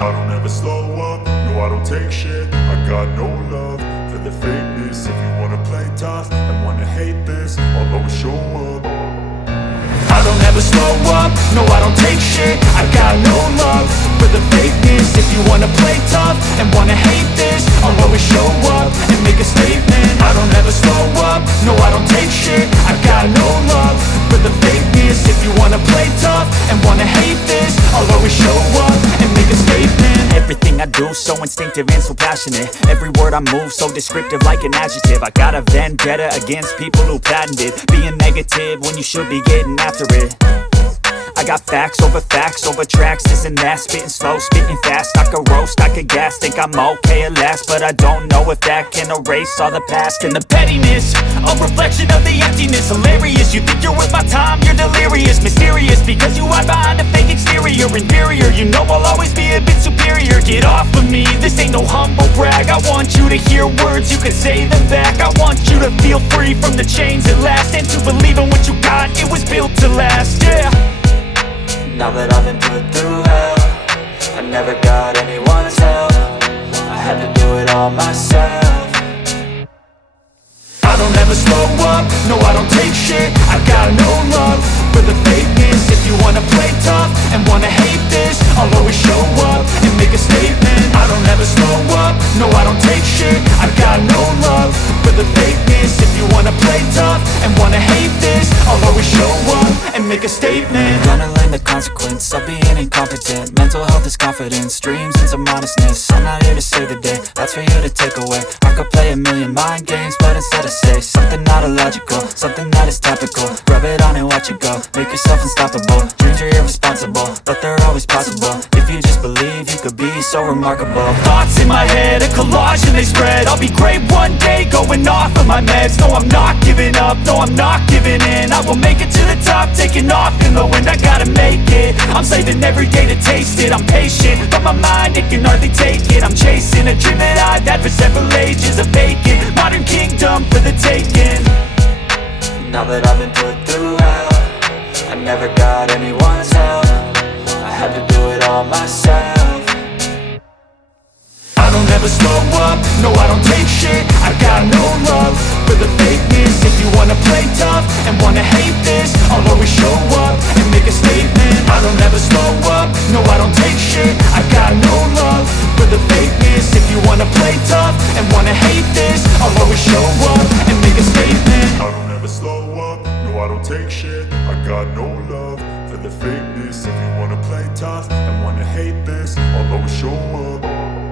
I don't ever slow up, no I don't take shit. I got no love for the fakeness. If you wanna play tough and wanna hate this, I'll always show up. I don't ever slow up, no I don't take shit. I got no love for the fakeness. If you wanna play tough and wanna hate this, I'll always show up and make a statement. I don't ever slow up, no I don't take shit. I got no love for the fakeness. If you wanna play tough and wanna hate this, I'll always show up and make a statement. Everything I do so instinctive and so passionate. Every word I move so descriptive like an adjective. I got a vendetta against people who patented being negative when you should be getting after it. I got facts over tracks, this and that. Spitting slow, spitting fast. I could roast, I could gas. Think I'm okay at last, but I don't know if that can erase all the past. And the pettiness, a reflection of the emptiness. Hilarious, you think you're worth my time, you're delirious. Mysterious, because you hide behind a fake exterior. Inferior, you know I'll always be a bit superior. Get off of me, this ain't no humble brag. I want you to hear words, you can say them back. I want you to feel free from the chains at last, and to believe in what you got, it was built to last, yeah. Now that I've been put through hell, I never got anyone's help. I had to do it all myself. I don't ever slow up, no I don't take shit. I got no love for the fakeness. If you wanna play tough and wanna hate this, I'll always show up and make a statement. I don't ever slow up, no I don't take shit. I got no love for the fakeness. If you wanna play tough and wanna hate this, I'll always show up and make a statement. Gonna learn the consequence of being incompetent. Mental health is confidence, dreams and some modestness. I'm not here to save the day, that's for you to take away. I could play a million mind games, but instead I say something not illogical, something that is topical. Rub it on and watch it go, make yourself unstoppable. Dreams are irresponsible, but they're always possible. If you just believe, you could be so remarkable. Thoughts in my head, a collage and they spread. I'll be great one day, going off of my meds. No, I'm not giving up, no, I'm not giving in. I will make it to the top, taking off in the wind. I gotta make it, I'm saving every day to taste it. I'm patient, but my mind, it can hardly take it. I'm chasing a dream that I've had for several ages. A vacant, modern kingdom for the taking. Now that I've been put through hell, I never got anyone's help. I had to do it all myself. I don't ever slow up, no I don't take shit. I got no love for the fakeness. If you wanna play tough and wanna hate this, I'll always show up and make a statement. I don't ever slow up, no I don't take shit. I got no love for the fakeness. If you wanna play tough and wanna hate this, I'll always show up and make a statement. I don't ever slow up, no I don't take shit. I got no love for the fakeness. If you wanna play tough and wanna hate this, I'll always show up.